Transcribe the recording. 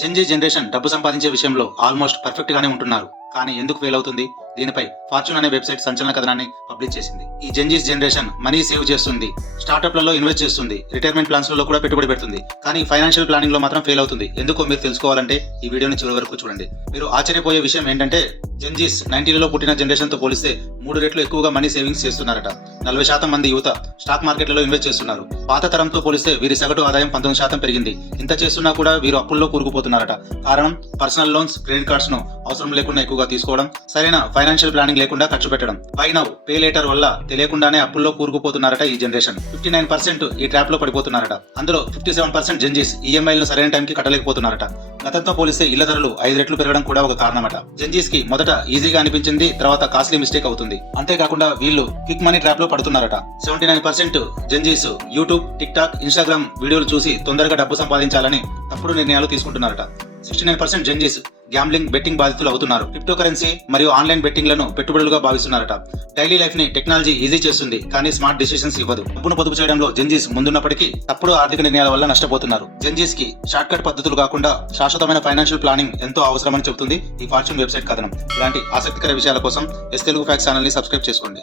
Gen Z generation డబ్బు సంపాదించే విషయంలో ఆల్మోస్ట్ పర్ఫెక్ట్ గానే ఉంటున్నారు. కానీ ఎందుకు ఫెయిల్ అవుతుంది? దీనిపై ఫార్చ్యూన్ అనే వెబ్సైట్ సంచలన కథనాన్ని పబ్లిష్ చేసింది. ఈ జెన్జీస్ జనరేషన్ మనీ సేవ్ చేస్తుంది, స్టార్టప్లలో ఇన్వెస్ట్ చేస్తుంది, రిటైర్మెంట్ ప్లాన్స్ లో కూడా పెట్టుబడి పెడుతుంది. కానీ ఫైనాన్షియల్ ప్లానింగ్ లో మాత్రం ఫెయిల్ అవుతుంది. ఎందుకో మీరు తెలుసుకోవాలంటే ఈ వీడియోని చివరి వరకు చూడండి. మీరు ఆశ్చర్యపోయే విషయం ఏంటంటే జెన్జీస్ 90లలో పుట్టిన జనరేషన్ తో పోలిస్తే 3 రెట్లు ఎక్కువగా మనీ సేవింగ్స్ చేస్తున్నారట. 40% మంది యువత స్టాక్ మార్కెట్లలో ఇన్వెస్ట్ చేస్తున్నారు. పాత తరంతో పోలిస్తే వీరి సగటు ఆదాయం 19% పెరిగింది. ఇంత చేస్తున్నా కూడా వీరు అప్పుల్లో కూరుకుపోతున్నారట. కారణం పర్సనల్ లోన్స్, క్రెడిట్ కార్డ్స్ ను అవసరం లేకుండా ఎక్కువగా తీసుకోవడం, సరైన ఫైనాన్షియల్ ప్లానింగ్ లేకుండా ఖర్చు పెట్టడం, బై నౌ పే లేటర్ వల్ల తెలియకుండానే అప్పుల్లో కూరుకుపోతున్నారట. ఈ జనరేషన్ 59% ఈ ట్రాప్ లో పడిపోతున్నారట. అందులో 57% జెన్జీస్ ఈఎంఐలను సరైన టైంకి కట్టలేకపోతున్నారట. గతంతో పోలిస్తే ఇళ్ల ధరలు 5 రెట్లు పెరగడం కూడా ఒక కారణమట. జెన్జీస్ కి మొదట ఈజీగా అనిపించింది, తర్వాత కాస్ట్లీ మిస్టేక్ అవుతుంది. అంతేకాకుండా వీళ్ళు క్విక్ మనీ ట్రాప్ లో పడుతున్నారట. 79% Gen Zs YouTube, tick talk, Instagram వీడియోలు చూసి తొందరగా డబ్బు సంపాదించాలని తప్పుడు నిర్ణయాలు తీసుకుంటున్నారట. 69% జెన్జీస్ గ్యాంబ్లింగ్, బెట్టింగ్ బాధితులు అవుతున్నారు. క్రిప్టో కరెన్సీ మరియు ఆన్లైన్ బెట్టింగ్లను పెట్టుబడులుగా భావిస్తున్నారట. డైలీ లైఫ్ ని టెక్నాలజీ ఈజీ చేస్తుంది, కానీ స్మార్ట్ డిసిషన్స్ ఇవ్వదు. డబ్బును పొదుపు చేయడంలో జెన్జీస్ ముందున్నప్పటికీ తప్పుడు ఆర్థిక నిర్ణయాల వల్ల నష్టపోతున్నారు. జెన్జీస్ కి షార్ట్ కట్ పద్ధతులు కాకుండా శాశ్వతమైన ఫైనాన్షియల్ ప్లానింగ్ ఎంతో అవసరమని చెబుతుంది ఈ ఫార్చ్యూన్ వెబ్సైట్ కథనం. ఇలాంటి ఆసక్తికర విషయాల కోసం తెలుగు ఫ్యాక్ట్స్ ఛానల్ ని సబ్స్క్రైబ్ చేసుకోండి.